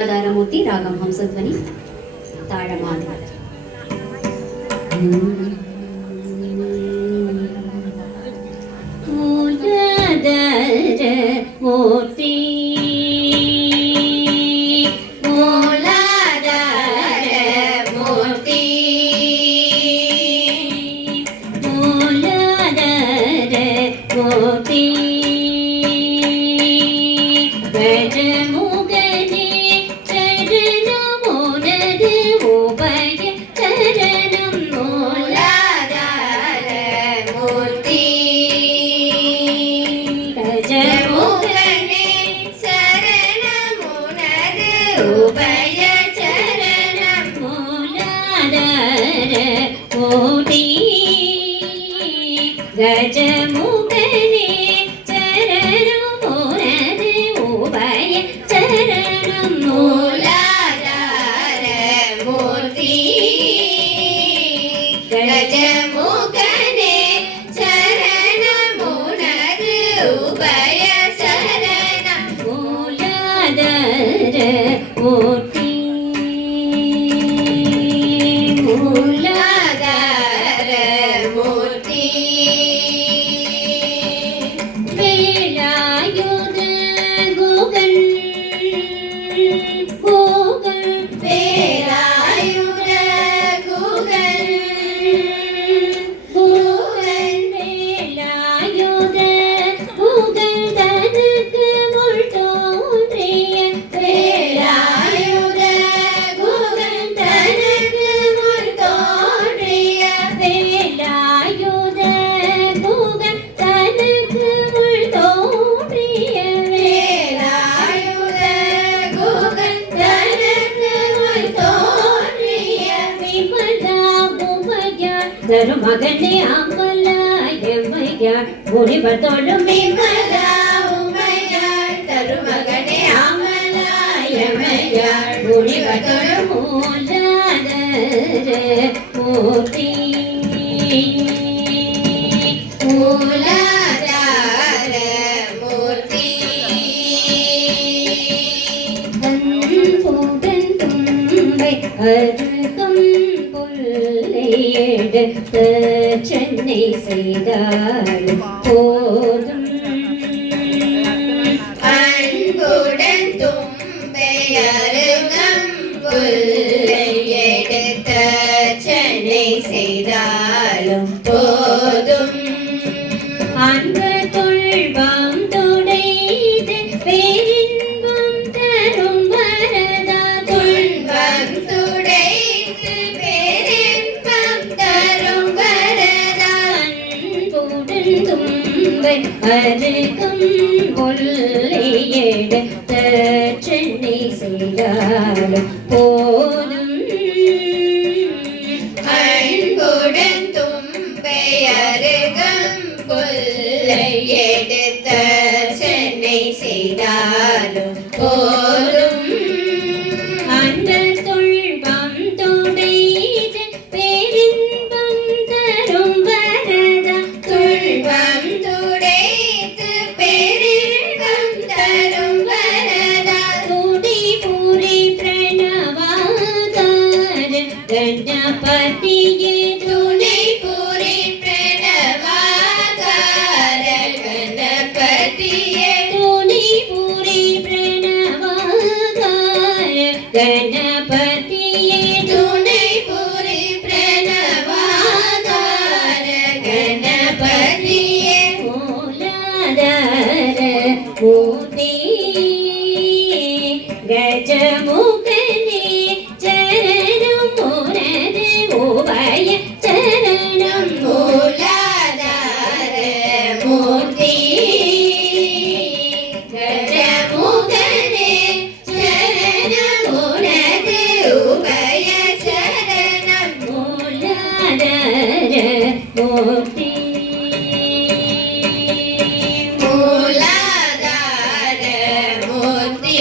मूर्ति रागम हंसध्वनि ताड़मादि मूर्ति गजमुखने चरणं मोनदे उभय चरणं मूलाधार मूर्ति गजमुखने चरणं मोनदे उभय चरणं मूलाधार मूर्ति मूलाधार मूर्ति மகனே அமலாயமையா முனிவத்தோடும் தருமகனே அமலாயமையா முனிவத்தோடும் மூலாதார மூர்த்தி மூலாதார மூர்த்தி அன்புடன் தும்பை அருகம் எடுத்த சென்னை செய்தால் போதும் அன்புடன் தும்பையருகம் புல்லை எடுத்த சென்னை செய்தாலும் போதும் அன்பு துள்வாம் துடைத்து பேரின்பம் தரும் வரதா துன்பம் துடைத்து அருகம் கொள்ளை எடுத்த சென்னை செய்தாலும் போதும் அன்புடன் தும்பை அருகம் கொள்ளை எடுத்த சென்னை செய்தாலும் போதும் அந்த தொல்பம் துடைத்து பேரின்பம் தரும் வரதா துல்பம் துடைத்து பேரின்பம் தரும் வரதா துடிபுரி பிரணவாகார கணபதியே துணைபுரி பிரணவாகார கணபதியே துணைபுரி பிரணவாகார கணபதியே துணைபுரி பிரணவாகார கணபதியே மூலாதார மூர்த்தி கஜமுகனே சரணம் மோனதே உபய சரணம் மூலாதார மூர்த்தி கஜமுகனே சரணம் மோனதே உபய சரணம் மூலாதார மூர்த்தி மூலாதார மூர்த்தி